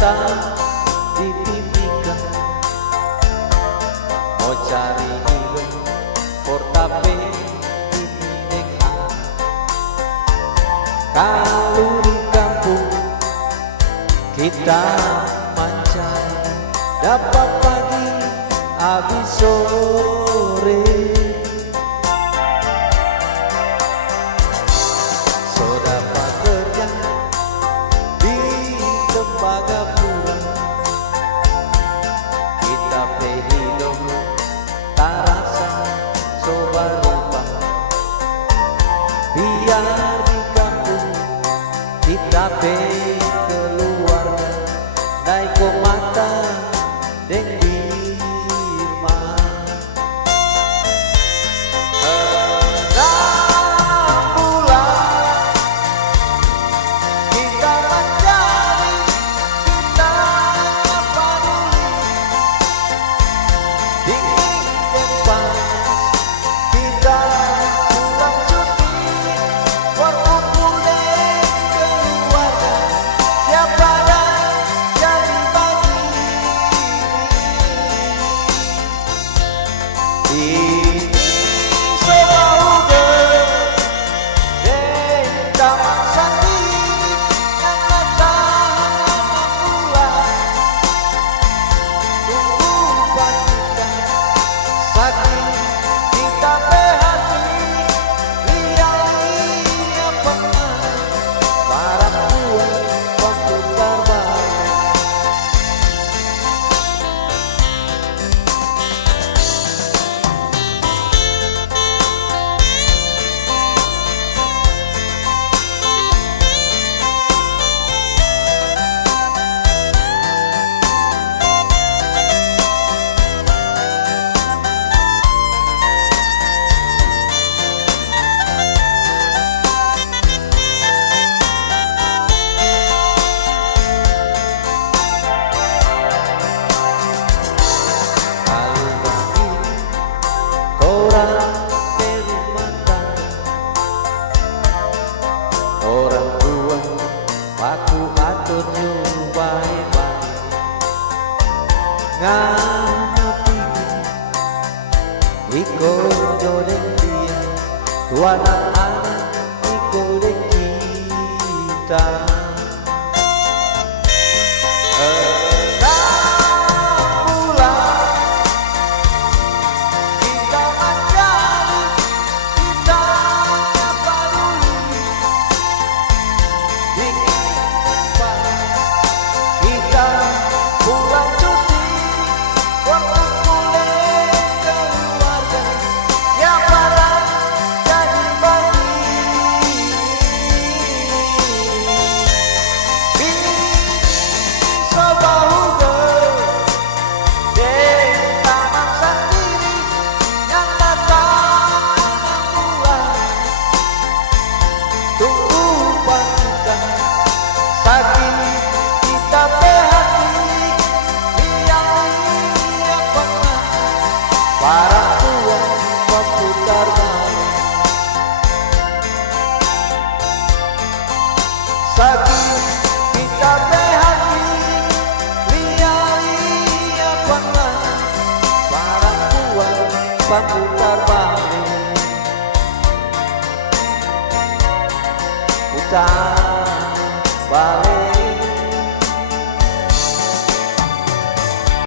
datang dipimpikan, mau cari hidup portape ini nekat. Kalau di kampung kita mancar, dapat pagi habis sore. So dapat kerja di Tembagapura, kita pe hidup tak rasa so berubah. Biar di kampung kita pe keluarga, naik ke mata deng Birma. Enam bulan kita mencari, kita peduli, dingin dan panas kita pulang cuti, berkumpul dengan keluarga, tiap badan jadi bagi. Ini semoga dari taman sendiri yang datang pulang, tunggu pastikan saking kita berhati, lihat pernah para tua waktu terbalik. Kalau begini orang di rumah tangga, orang tua aku atur nyuruh baik-baik, ngapain ikut jodoh dia, tu anak-anak ikut kita. Kita mencari, kita peduli, dingin dan panas kita pulang cuti, berkumpul dengan keluarga, tiap badan jadi bagi. Ini sebahu dari taman sendiri yang datang pulang, tunggu pastikan saking kita berhati, lihat pernah para tua waktu terbalik. Saking kita berhati, lihat pernah para tua waktu terbalik. Putar balik.